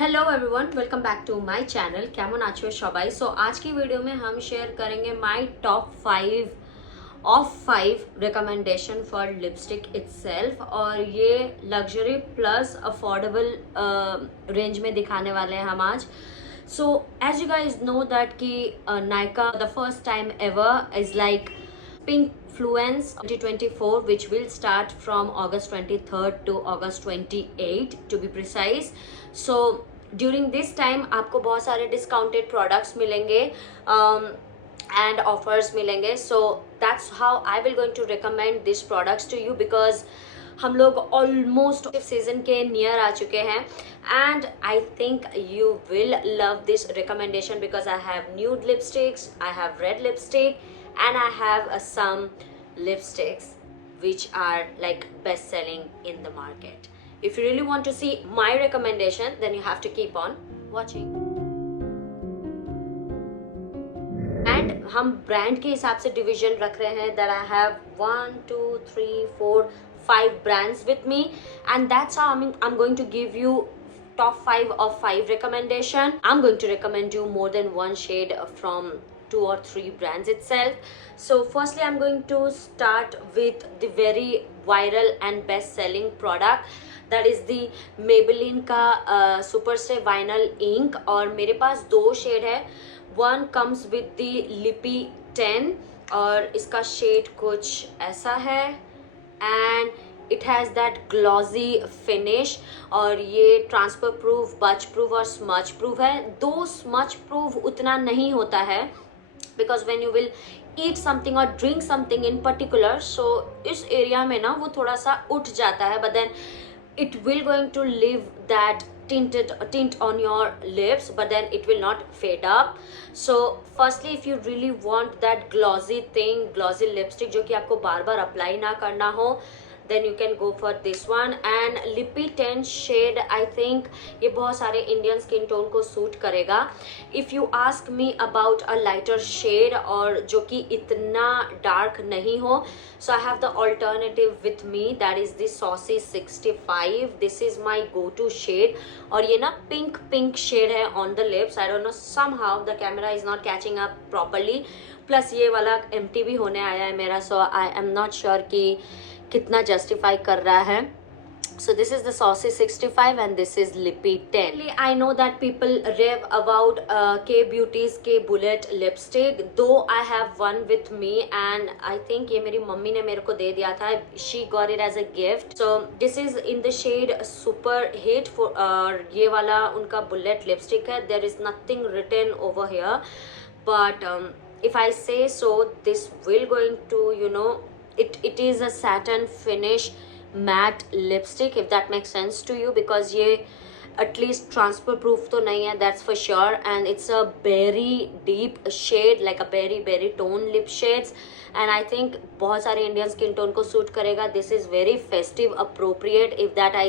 Hello everyone, welcome back to my channel. केमन आछो सबाई। सो आज की वीडियो में हम शेयर करेंगे my top 5 recommendation for lipstick itself, और ये लग्जरी प्लस अफोर्डेबल रेंज में दिखाने वाले हैं हम आज। So as you guys know that कि Nykaa the first time ever is like Pinkfluence 2024, which will start from August 23rd to August 28 to be precise. So during this time आपको बहुत सारे discounted products मिलेंगे and offers मिलेंगे. So that's how I will going to recommend these products to you, because हम लोग almost season के near आ चुके हैं and I think you will love this recommendation because I have nude lipsticks, I have read lipstick and I have some lipsticks which are like best selling in the market. If you really want to see my recommendation, then you have to keep on watching. And हम brand के हिसाब से division रख रहे हैं that I have 1 2 3 4 5 brands with me, and that's how I'm going to give you top 5 of 5 recommendation. I'm going to recommend you more than one shade from 2 or 3 brands itself. So firstly I'm going to start with the very viral and best selling product, that is the Maybelline का Superstay Vinyl Ink. और मेरे पास 2 shade है. One comes with the Lippy 10 और इसका shade कुछ ऐसा है and it has that glossy finish, और ये ट्रांसफर प्रूफ, बच प्रूफ और स्मच प्रूफ है. दो स्मच प्रूफ उतना नहीं होता है because when you will eat something or drink something in particular, so इस area में ना वो थोड़ा सा उठ जाता है, but then it will going to leave that tint on your lips, but then it will not fade up. So firstly, if you really want that glossy thing, glossy lipstick जो कि आपको बार बार अप्लाई ना करना हो, then you can go for this one. And Lippy 10 shade, I think ये बहुत सारे Indian skin tone को सूट करेगा. If you ask me about a lighter shade और जो कि इतना डार्क नहीं हो, so I have the alternative with me, that is the Saucy 65. This is my go-to shade, और ये ना pink shade है on the lips. I don't know, somehow the camera is not catching up properly. Plus ये वाला empty भी होने आया है मेरा, so I am not sure कि कितना जस्टिफाई कर रहा है. So this is the Saucy 65 and this is Lippy 10. I know that people rave about K Beauty's K Bullet lipstick, though I have one with me and I think ये मेरी mummy ने मेरे को दे दिया था. She got it as a gift. So this is in the shade Super Hit for ये वाला उनका bullet lipstick है. There is nothing written over here, but if I say so, this will going to, you know, it is a satin finish matte lipstick, if that makes sense to you, because ये at least transfer proof तो नहीं है, that's for sure, and it's a berry deep shade, like a berry tone lip shades, and I think बहुत सारे Indian skin tone को suit करेगा. This is very festive appropriate, if that I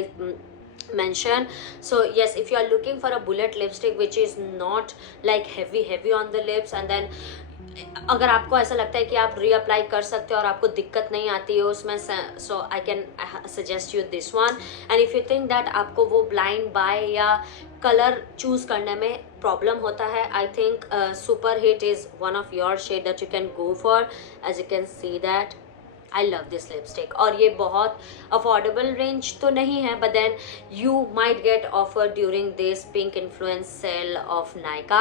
mention. So yes, if you are looking for a bullet lipstick which is not like heavy on the lips, and then अगर आपको ऐसा लगता है कि आप reapply कर सकते हो और आपको दिक्कत नहीं आती है उसमें, so I can suggest you this one. And if you think that आपको वो ब्लाइंड बाय या कलर चूज करने में प्रॉब्लम होता है, I think super hit is one of your shade that you can go for. As you can see that I love this lipstick, और ये बहुत अफोर्डेबल रेंज तो नहीं है, but then you might get offer during this Pinkfluence cell of Nykaa.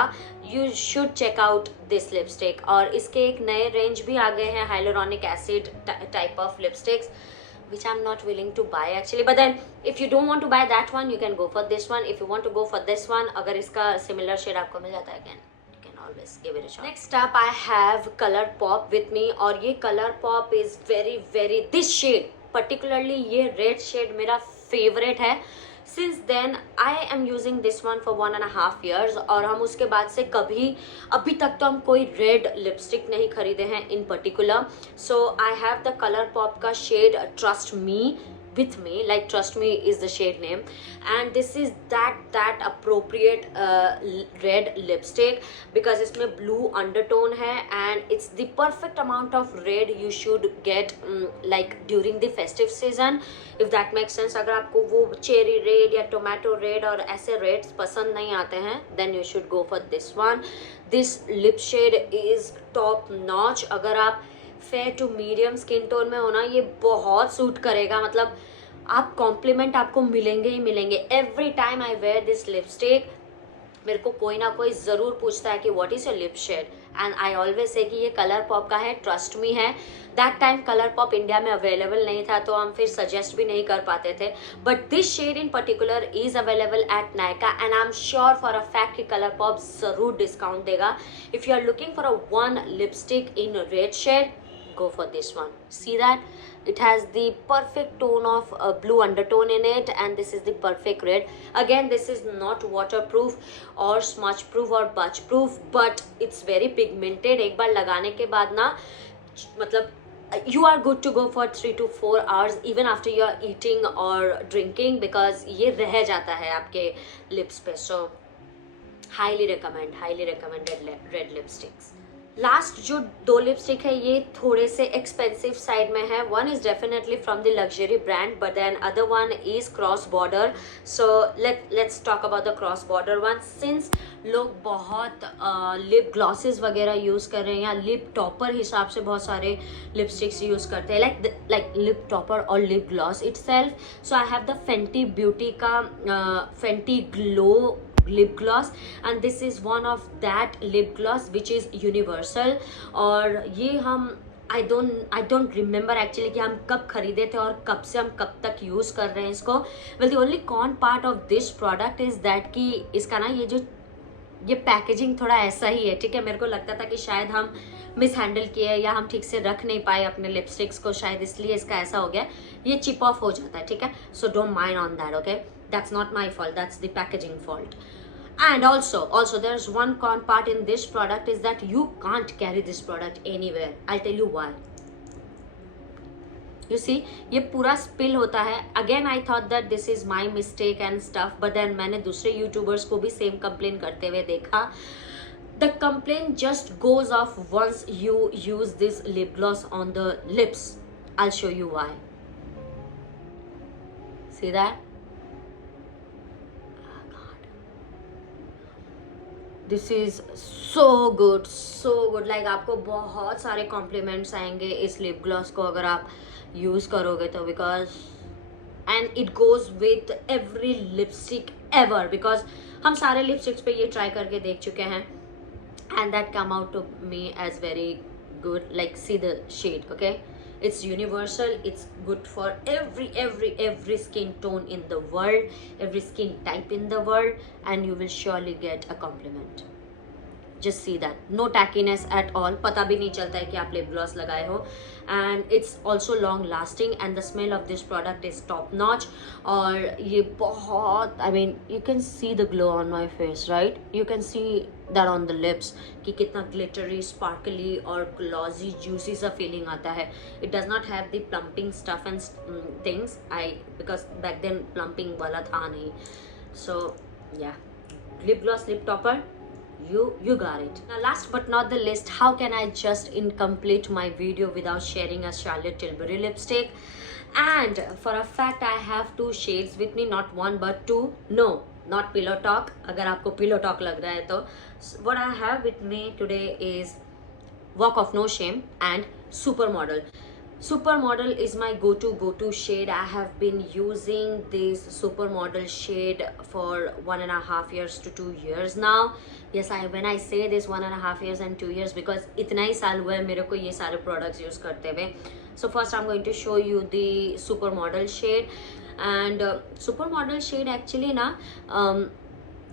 You should check out this lipstick. और इसके एक नए रेंज भी आ गए हैं, hyaluronic acid type of lipsticks, which I'm not willing to buy actually, but then if you don't want to buy that one, you can go for this one. If you want to go for this one, अगर इसका similar shade आपको मिल जाता है, again always give it a shot. Next up I have ColourPop with me, और ये ColourPop is very this shade particularly, ये red shade मेरा favorite है. Since then I am using this one for 1.5 years, और हम उसके बाद से कभी अभी तक तो हम कोई red lipstick नहीं खरीदे हैं in particular. So I have the ColourPop का shade Trust Me. with me, like trust me is the shade name, and this is that appropriate red lipstick because इसमें blue undertone है and it's the perfect amount of red you should get like during the festive season, if that makes sense. अगर आपको वो cherry red या tomato red और ऐसे reds पसंद नहीं आते हैं then you should go for this one. This lip shade is top notch. अगर आप fair to medium skin tone में होना ये बहुत सूट करेगा, मतलब आप कॉम्प्लीमेंट आपको मिलेंगे ही मिलेंगे. Every time I wear this lipstick मेरे को कोई ना कोई ज़रूर पूछता है कि what is your lip shade, and I always say कि ये कलर पॉप का है, ट्रस्ट मी है. That time colour pop India में अवेलेबल नहीं था तो हम फिर सजेस्ट भी नहीं कर पाते थे, but this shade in particular is available at Nykaa and I am sure for a fact कि कलर पॉप ज़रूर डिस्काउंट देगा. If you are looking for a one lipstick in red shade, go for this one. See that it has the perfect tone of blue undertone in it, and this is the perfect red. Again, this is not waterproof or smudge proof or budge proof, but it's very pigmented. एक बार लगाने के बाद ना मतलब you are good to go for 3 to 4 hours even after you are eating or drinking because ये रह जाता है आपके lips पे. So highly recommended red lipsticks. Last जो दो लिपस्टिक है ये थोड़े से एक्सपेंसिव साइड में है. One is definitely from the luxury brand but then other one is cross border. So let's talk about the cross border one. Since लोग बहुत लिप ग्लॉसेस वगैरह यूज़ कर रहे हैं या लिप टॉपर हिसाब से बहुत सारे लिपस्टिक्स यूज़ करते हैं लाइक लिप टॉपर और lip gloss itself. So I have the Fenty Beauty का Fenty glow lip gloss and this is one of that lip gloss which is universal. और ये हम I don't remember actually कि हम कब खरीदे थे और कब से हम कब तक यूज़ कर रहे हैं इसको. well the only con part of this product is that कि इसका ना ये पैकेजिंग थोड़ा ऐसा ही है, ठीक है. मेरे को लगता था कि शायद हम मिस हैंडल किए या हम ठीक से रख नहीं पाए अपने लिपस्टिक्स को, शायद इसलिए इसका ऐसा हो गया. ये चिप ऑफ हो जाता है, ठीक है. So don't mind on that, okay. That's not my fault, that's the packaging fault. And also there's one con part in this product is that you can't carry this product anywhere. I'll tell you why. You see, ये पूरा spill होता है. Again I thought that this is my mistake and stuff, but then मैंने दूसरे YouTubers को भी same complaint करते हुए देखा. The complaint just goes off once you use this lip gloss on the lips. I'll show you why. See that? This is so good like आपको बहुत सारे कॉम्प्लीमेंट्स आएंगे इस लिप ग्लॉस को अगर आप यूज़ करोगे तो, because and it goes with every lipstick ever, because हम सारे लिपस्टिक्स पे ये ट्राई करके देख चुके हैं and that come out to me as very good. Like see the shade, okay. It's universal, it's good for every skin tone in the world, every skin type in the world, and you will surely get a compliment. Just see that, no tackiness at all, पता भी नहीं चलता है कि आप lip gloss लगाए हो, and it's also long lasting and the smell of this product is top notch. और ये बहुत, I mean you can see the glow on my face, right? You can see that on the lips कि कितना glittery, sparkly और glossy, juicy सा feeling आता है. It does not have the plumping stuff and things, because back then plumping वाला था नहीं. So yeah, lip gloss, lip topper, you got it. Now last but not the least, how can I just incomplete my video without sharing a Charlotte Tilbury lipstick? And for a fact I have two shades with me, not one but two. No, not Pillow Talk, अगर आपको Pillow Talk लग रहा है तो. What I have with me today is Walk of No Shame and Supermodel. Supermodel is my go-to shade. I have been using this Supermodel shade for 1.5 years to 2 years now. Yes, when I say this 1.5 years and 2 years because इतना ही साल हुआ है मेरे को ये सारे products use करते हुए. So first I'm going to show you the Supermodel shade. And Supermodel shade actually ना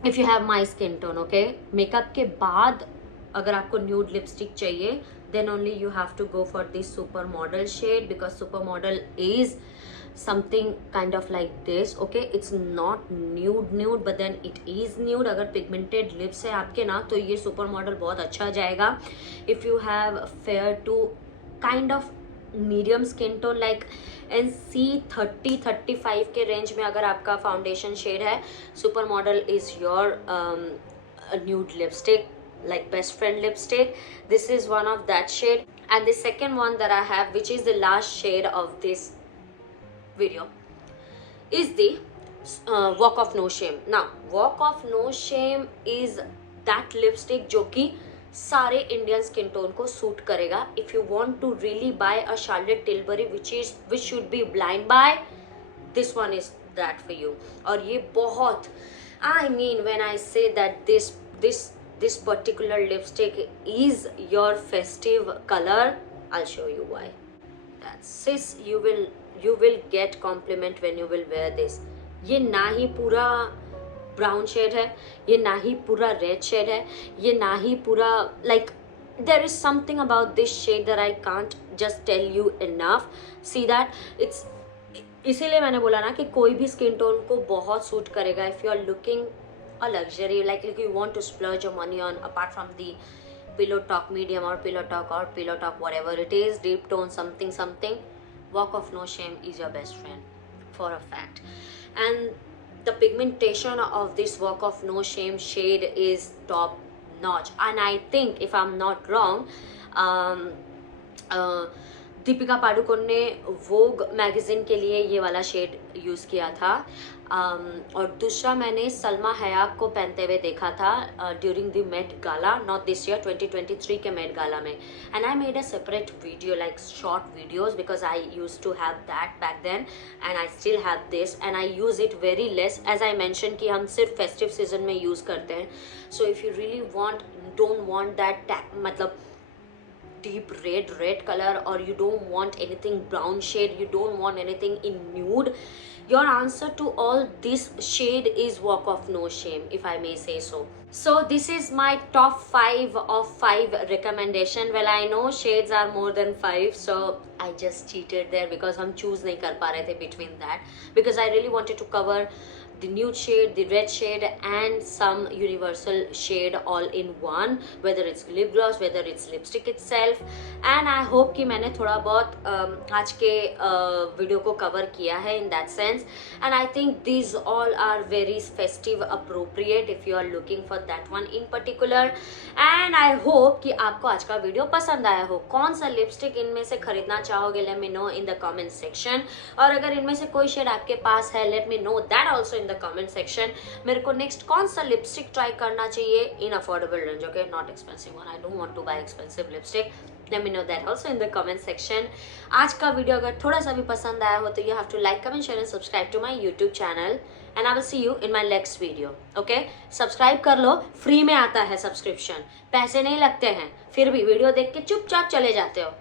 if you have my skin tone, okay, makeup के बाद अगर आपको nude lipstick चाहिए then only you have to go for this Supermodel shade, because Supermodel is something kind of like this, okay. It's not nude but then it is nude. अगर pigmented lips है आपके ना तो ये Supermodel बहुत अच्छा जाएगा. If you have fair to kind of medium skin tone like NC30-35 के रेंज में अगर आपका फाउंडेशन शेड है, super model is your nude lipstick, like best friend lipstick. This is one of that shade, and the second one that I have, which is the last shade of this video, is the Walk of No Shame. Now Walk of No Shame is that lipstick जो कि सारे Indian skin tone को suit करेगा. If you want to really buy a Charlotte Tilbury which should be blind buy, this one is that for you. और ये बहुत, I mean when I say that this particular lipstick is your festive color, I'll show you why. That's sis, you will get compliment when you will wear this. ये ना ही पूरा brown shade है, ये ना ही पूरा रेड शेड है, ये ना ही पूरा like there is something about this shade that I can't just tell you enough. See that it's, इसीलिए मैंने बोला ना कि कोई भी स्किन टोन को बहुत सूट करेगा. If you are looking a luxury, like if you want to splurge your money on, apart from the pillow talk medium or pillow talk whatever it is, deep tone something, Walk of No Shame is your best friend for a fact. And the pigmentation of this Walk of No Shame shade is top notch, and I think if I'm not wrong, Deepika Padukone ने वोग magazine के लिए ये वाला shade use किया था. और दूसरा मैंने सलमा हयाक को पहनते हुए देखा था during the Met Gala, not this year, 2023 के मेट गाला में. And I made a separate video, like short videos, because I used to have that back then and I still have this and I use it very less. As I mention कि हम सिर्फ festive season में use करते हैं. So if you really don't want that मतलब deep red color, or you don't want anything brown shade, you don't want anything in nude, your answer to all this shade is Walk of No Shame, if I may say so. So this is my top 5 of 5 recommendation. Well, I know shades are more than 5, so I just cheated there because हम choose नहीं कर पा रहे थे between that, because I really wanted to cover the nude shade, the red shade, and some universal shade all in one, whether it's lip gloss, whether it's lipstick itself. And I hope कि मैंने थोड़ा बहुत आज के video को cover किया है in that sense. And I think these all are very festive appropriate if you are looking for that one in particular. And I hope कि आपको आज का वीडियो पसंद आया हो. कौन सा लिपस्टिक इनमें से खरीदना चाहोगे, let me know in the comment section. और अगर इनमें से कोई शेड आपके पास है, let me know that also in the comment section. मेरे को नेक्स्ट कौन सा लिपस्टिक ट्राई करना चाहिए in affordable range, okay, not expensive one. I don't want to buy expensive lipstick. Let me know that also in the comment section. आज का video अगर थोड़ा सा भी पसंद आया हो तो you have to like, comment, share and subscribe to my YouTube channel. And I will see you in my next video. Okay? Subscribe कर लो, फ्री में आता है सब्सक्रिप्शन, पैसे नहीं लगते हैं, फिर भी वीडियो देख के चुपचाप चले जाते हो.